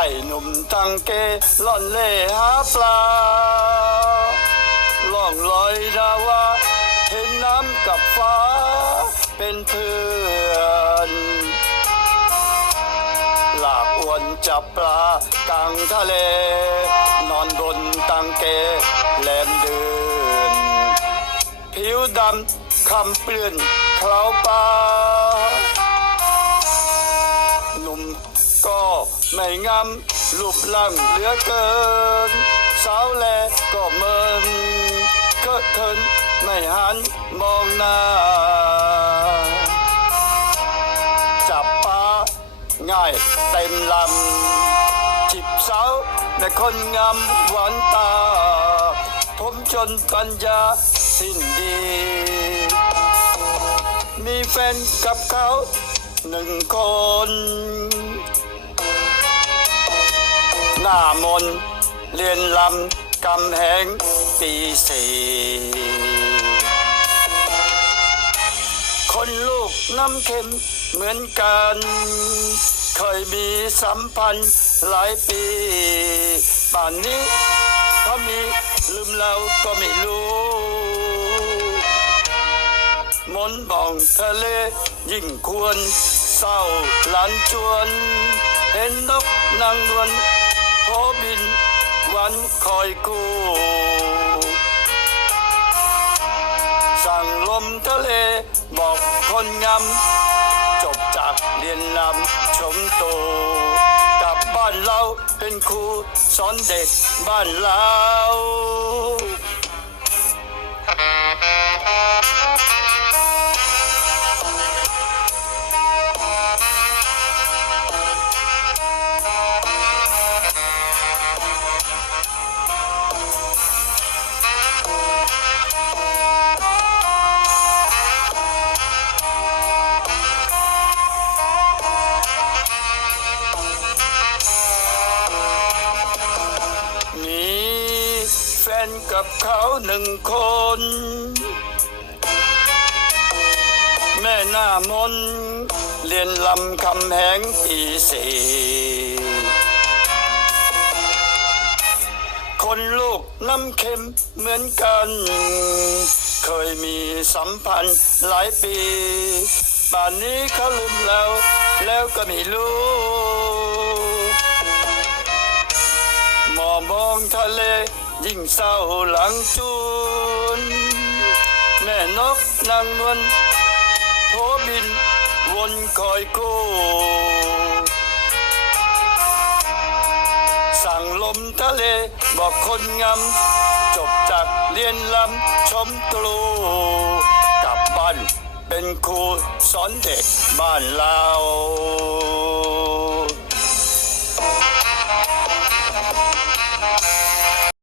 ายหนุ่มตังเกล่อนเล่หาปลาล่องลอยนาวาเห็นน้ำกับฟ้าเป็นเพื่อนหลากอวนจับปลากลางทะเล นอนบนตังเกแหลมเดิน ผิวดำคำเปลื่อนเคล้าปลา ไม่งามรูปร่างเหลือเกิน สาวแลก็เมินเกิดเคินไม่หันมองหน้า จับปลาง่ายเต็มลำจิบสาวในคนงามหวานตา ผมจนปัญญาสิ้นดี มีแฟนกับเขาหนึ่งคน หน้ามนเรียนลำกำแหงปีสี่คนลูกน้ำเค็มเหมือนกัน เคยมีสัมพันธ์หลายปีป่านนี้เขามีลืมเราก็ไม่รู้มนต์บองทะเลยิ่งควรเศร้าหลานจวน เห็นนกนางนวล ขบิน วันคอยคู่สั่งลมทะเลบอกคนงำจบจากเรียนลำชมโตกลับบ้านเราเป็นครูสอนเด็กบ้านเรา นกับเขาหนึ่งคน แม่หน้ามนเรียนลำคำแหงปีสี่คนลูกน้ำเค็มเหมือนกัน เคยมีสัมพันธ์หลายปีป่านนี้เขาลืมเราแล้วก็ไม่รู้มอมองทะเล ยิ่งเศร้าหลังจูน แม่นกนางนวลโผบินวนคอยกู้สั่งลมทะเลบอกคนงามจบจากเรียนลำชมครูกลับบ้านเป็นครูสอนเด็กบ้านเรา